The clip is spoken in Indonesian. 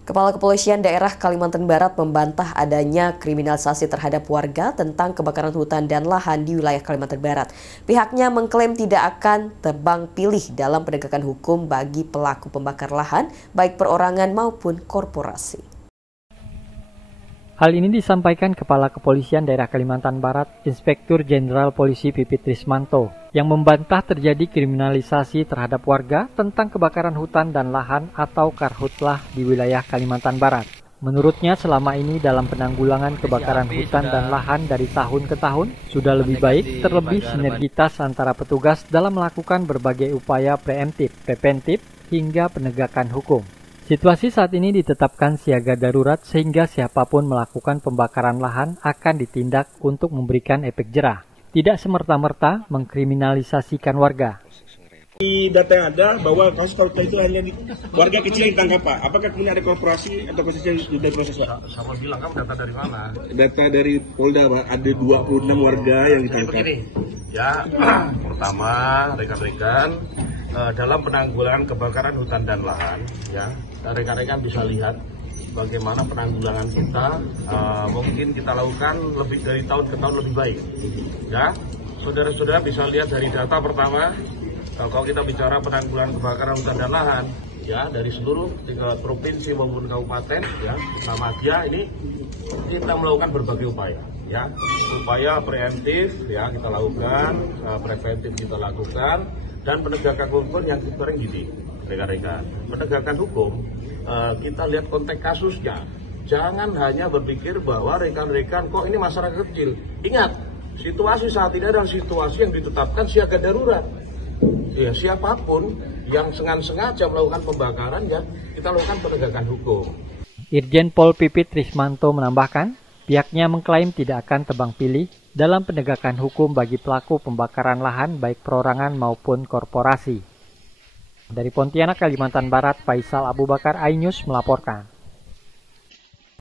Kepala Kepolisian Daerah Kalimantan Barat membantah adanya kriminalisasi terhadap warga tentang kebakaran hutan dan lahan di wilayah Kalimantan Barat. Pihaknya mengklaim tidak akan tebang pilih dalam penegakan hukum bagi pelaku pembakar lahan, baik perorangan maupun korporasi. Hal ini disampaikan Kepala Kepolisian Daerah Kalimantan Barat, Inspektur Jenderal Polisi Pipit Trismanto, yang membantah terjadi kriminalisasi terhadap warga tentang kebakaran hutan dan lahan atau karhutlah di wilayah Kalimantan Barat. Menurutnya selama ini dalam penanggulangan kebakaran hutan dan lahan dari tahun ke tahun sudah lebih baik, terlebih sinergitas antara petugas dalam melakukan berbagai upaya preemptif, preventif, hingga penegakan hukum. Situasi saat ini ditetapkan siaga darurat sehingga siapapun melakukan pembakaran lahan akan ditindak untuk memberikan efek jerah. Tidak semerta-merta mengkriminalisasikan warga. Di data yang ada bahwa kasus korupsi itu hanya di warga kecil yang ditangkap, Pak. Apakah kemudian ada korporasi atau kasus yang sudah proses, Pak? Sama bilang, kamu data dari mana? Data dari Polda, Pak. Ada 26 warga yang ditangkap. Begini, ya, pertama rekan-rekan dalam penanggulangan kebakaran hutan dan lahan, ya, rekan-rekan bisa lihat bagaimana penanggulangan kita mungkin kita lakukan lebih dari tahun ke tahun lebih baik. Ya, saudara-saudara bisa lihat dari data pertama. Kalau kita bicara penanggulangan kebakaran hutan dan lahan, ya dari seluruh provinsi maupun kabupaten, ya Muhammadiyah ini kita melakukan berbagai upaya, ya upaya preemptif, ya kita lakukan, preventif kita lakukan, dan penegakan hukum yang paling gini, rekan-rekan. Penegakan hukum kita lihat konteks kasusnya, jangan hanya berpikir bahwa rekan-rekan kok ini masyarakat kecil. Ingat, situasi saat ini adalah situasi yang ditetapkan siaga darurat. Ya, siapapun yang sengaja melakukan pembakaran, ya kita lakukan penegakan hukum. Irjen Pol Pipit Trismanto menambahkan, pihaknya mengklaim tidak akan tebang pilih dalam penegakan hukum bagi pelaku pembakaran lahan baik perorangan maupun korporasi. Dari Pontianak, Kalimantan Barat, Faisal Abu Bakar, iNews melaporkan.